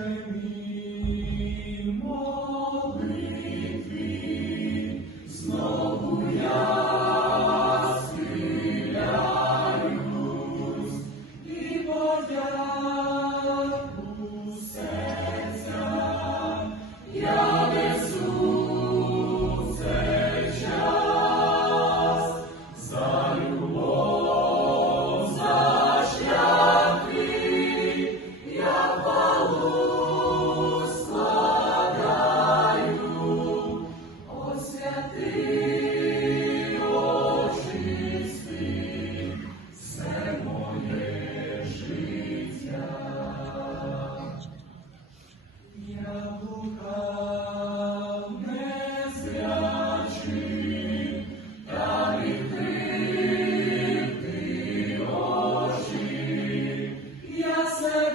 shine me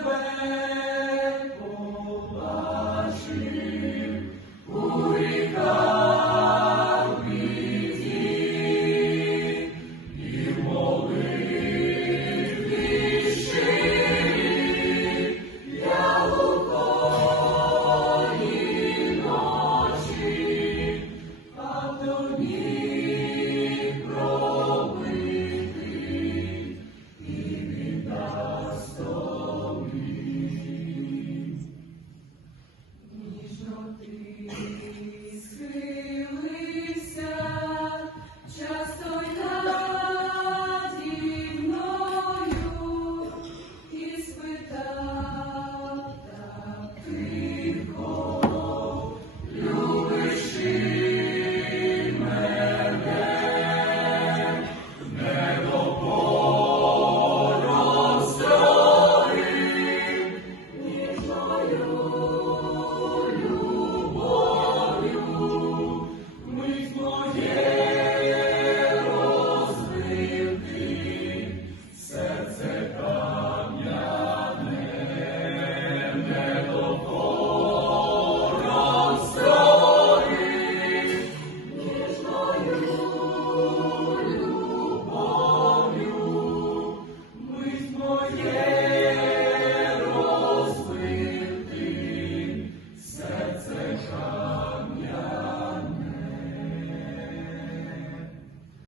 البنات